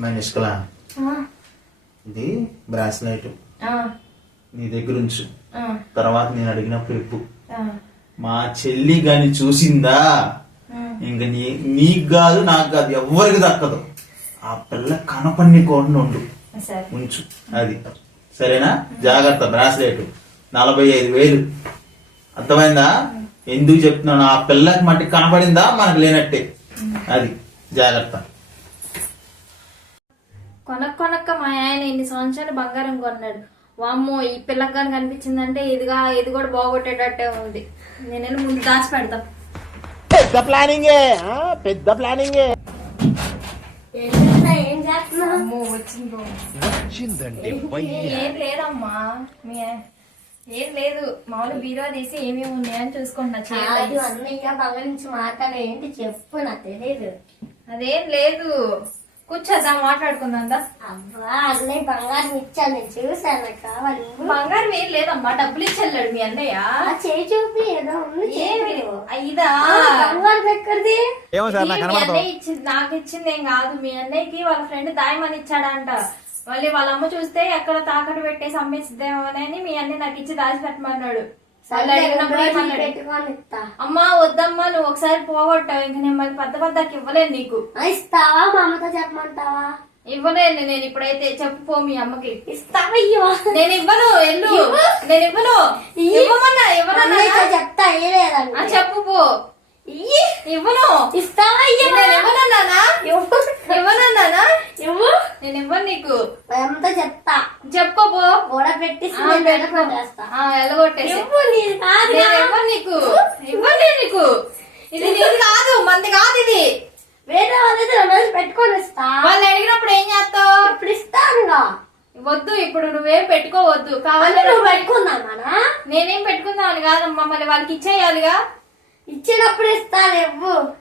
మా నిష్కలా ఇది బ్రాస్లైట్ నీ దగ్గర ఉంచు. తర్వాత నేను అడిగినప్పుడు ఇప్పు. మా చెల్లి గాని చూసిందా ఇంక నీకు కాదు నాకు కాదు ఎవరికి దక్కదు. ఆ పిల్ల కనపడికోకుండా ఉంచు. అది సరేనా? జాగ్రత్త. బ్రాస్లెట్ 45,000 అర్థమైందా? ఎందుకు చెప్తున్నాను? ఆ పిల్లకి మట్టి కనపడిందా మనకు లేనట్టే. అది జాగ్రత్త. కొనక్క మా ఆయన ఇన్ని సంవత్సరాలు బంగారం కొన్నాడు. వామ్మో ఈ పిల్లకి కానీ కనిపించిందంటే ఇది కూడా బాగొట్టేటట్టే ఉంది. నేను ముందు దాచి పెడతాం. పెద్ద ప్లానింగే. ఏం లేదమ్మా, ఏం లేదు. మామూలు బీరో తీసి ఏమేమి ఉన్నాయని చూసుకుంటున్నా. మాట్లాడే ఏంటి చెప్పు, నాకు తెలియదు. అదేం లేదు, కూర్చోద్దాం మాట్లాడుకుందా. అబ్బా అన్నయ్య బంగారం ఇచ్చాను, నేను చూసాను. కావాలి? బంగారం ఏం లేదమ్మా, డబ్బులు ఇచ్చెళ్ళాడు మీ అన్నయ్య. చేయి చూపి ఏదో ఉంది. ఇదా బంగారం ఎక్కడిది? ఇచ్చింది, నాకు ఇచ్చింది ఏం కాదు. మీ అన్నయ్యకి వాళ్ళ ఫ్రెండ్ దాయమని ఇచ్చాడంట. మళ్ళీ వాళ్ళ అమ్మ చూస్తే ఎక్కడ తాకట్టు పెట్టేసి అమ్మేసిద్దామని మీ అన్నయ్య నాకు ఇచ్చి దాచి పెట్టమన్నాడు. అమ్మా వద్దమ్మా, నువ్వు ఒకసారి పోగొట్టావు. ఇంక నేను మళ్ళీ పెద్దకి ఇవ్వలేను. నీకు ఇస్తావా? మా అమ్మతో చెప్పమంటావా? ఇవ్వలేను నేను ఇప్పుడైతే. చెప్పు పో మీ అమ్మకి. ఇస్తావా? నేను ఇవ్వను. ఎల్లు. నేను ఇవ్వను. ఇవ్వమన్నా చెప్తా. చెప్పు పో. ఇవ్వను. ఇస్తావా? నేను ఇవ్వనన్నానా? ఇవ్వనన్నానా? నేను ఇవ్వను నీకు. ఎంతో చెప్తా. చెప్పబో. గోడ పెట్టి ఎల్లగొట్టేసి నీకు ఇవ్వను. నీకు ఇది నీది కాదు, మంది కాదు. ఇది వేరే వాళ్ళైతే 2 రోజులు పెట్టుకొని ఇస్తా. వాళ్ళు అడిగినప్పుడు ఏం చేస్తావు? ఇప్పుడు ఇస్తానుగా. వద్దు, ఇప్పుడు నువ్వేం పెట్టుకోవద్దు. కావాలి నువ్వు పెట్టుకుందామా? నేనేం పెట్టుకుందామని కాదమ్మా, మళ్ళీ వాళ్ళకి ఇచ్చేయాలిగా. ఇచ్చినప్పుడు ఇస్తాను.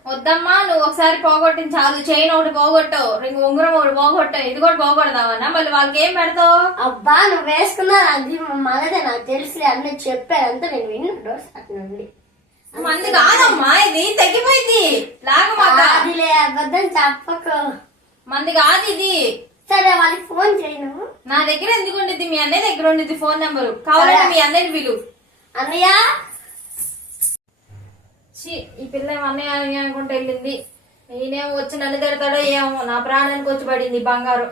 వద్దమ్మా, నువ్వు ఒకసారి పోగొట్టింది చాలు. చైన్ ఒకటి పోగొట్టావు, రింగ్ ఉంగరం ఒకటి పోగొట్టావు. ఇది కూడా పోగొడదామన్నా మళ్ళీ వాళ్ళకి ఏం పెడతావు? అబ్బా నువ్వు వేసుకున్నా అది మనదే, నాకు తెలుసు. అన్నీ చెప్పారంతా నేను విన్నాడు. నుండి మంది కాదమ్మా, ఇది తగ్గిపోయింది. అదిలే, అబద్ధం చెప్పకు. మంది కాదు ఇది. సరే వాళ్ళకి ఫోన్ చేయి. నువ్వు నా దగ్గర ఎందుకు ఉండిద్ది? మీ అన్నయ్య దగ్గర ఉండిద్ది ఫోన్ నెంబరు. కావాలంటే మీ అన్నయ్యని పిలు. అన్నయ్య. ఈ పిల్ల అన్నయ్య అనుకుంటే వెళ్ళింది. ఈయనేమో వచ్చి నన్ను తిడతాడో ఏమో. నా ప్రాణానికి వచ్చి పడింది బంగారం.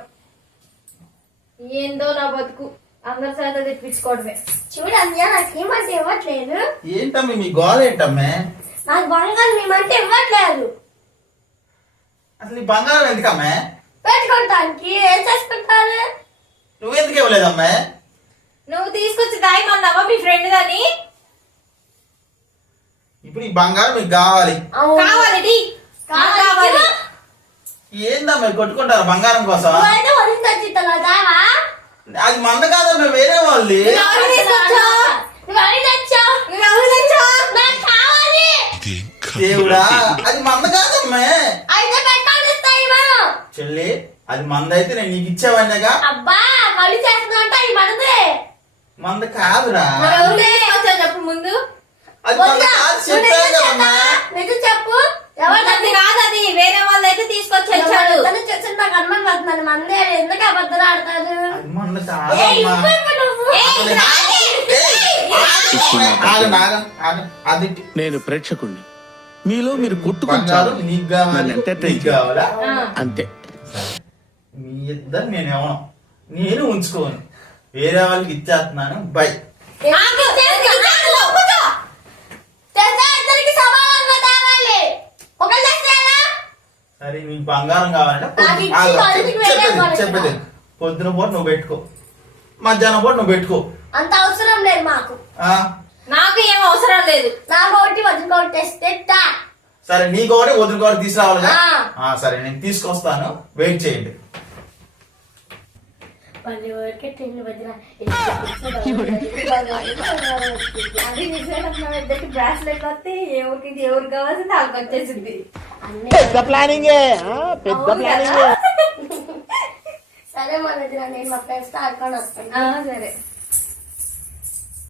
ఏందో నా బతుకు. అందరి చేత తెప్పించుకోవడమే. చూడు అన్నయ్య, నాకేమంటే ఇవ్వట్లేదు. ఏంటమ్మ మీ గోల? ఏంటమ్మే నాకు బంగారం మేమంటే ఇవ్వట్లేదు. అసలు ఈ బంగారం ఎందుకమ్మే? పెట్టుకోవటానికి. ఏం చేసుకుంటారు? నువ్వెందుకు ఇవ్వలేదమ్మే? నువ్వు తీసుకొచ్చి దాయమన్నావా మీ ఫ్రెండ్ దాన్ని? ఇప్పుడు ఈ బంగారం మీకు కావాలి. కావాలి. ఏందమ్మా కొట్టుకుంటారా బంగారం కోసం? అది మంద కాదమ్మా, వేరే వాళ్ళు. దేవుడా, అది మంద కాదమ్మే. చెల్లి, అది మంద అయితే నేను నీకు ఇచ్చేవాడిగా. అబ్బా కళ్ళు చేస్తుందంట. ఈ మనదే మంద కాదురా. చెప్పు ముందు. అది మంద కాదు చెప్పాను. నిజం చెప్పు. ఎవరిది కాదు అది, వేరే వాళ్ళు అయితే తీసుకొచ్చి వచ్చాడు. నాకు అనుమానం పడుతున్నాను. మందే ఎందుకు అబద్ధాలు ఆడతారు? అది మంద కాదమ్మా. అది నేను ప్రేక్షకుణ్ణి. మీలో మీరు కొట్టుకుంటారు. నీకు కావాలా? అంతే. మీ ఇద్దరు నేనేమో నేను ఉంచుకోను, వేరే వాళ్ళకి ఇచ్చేస్తున్నాను. బై. సరే నీకు బంగారం కావాలంటే చెప్పేది పొద్దున పూట నువ్వు పెట్టుకో, మధ్యాహ్నం పూట నువ్వు పెట్టుకో. అంత అవసరం లేదు మాకు. నాకు ఏం అవసరం లేదు. నాకు ఒకటి వదిలికోటి తెస్తే. సరే నీకు ఒకటి వదిలికోటి తీసుకురావాలిగా. సరే నేను తీసుకొస్తాను, వెయిట్ చేయండి. బ్రాస్లెట్ వస్తే ఎవరికి కావాల్సింది వాళ్ళకి వచ్చేసింది. పెద్ద ప్లానింగే. సరే మన నేను మా ఫ్రెండ్స్ తో ఆడుకొని వస్తాను. సరే.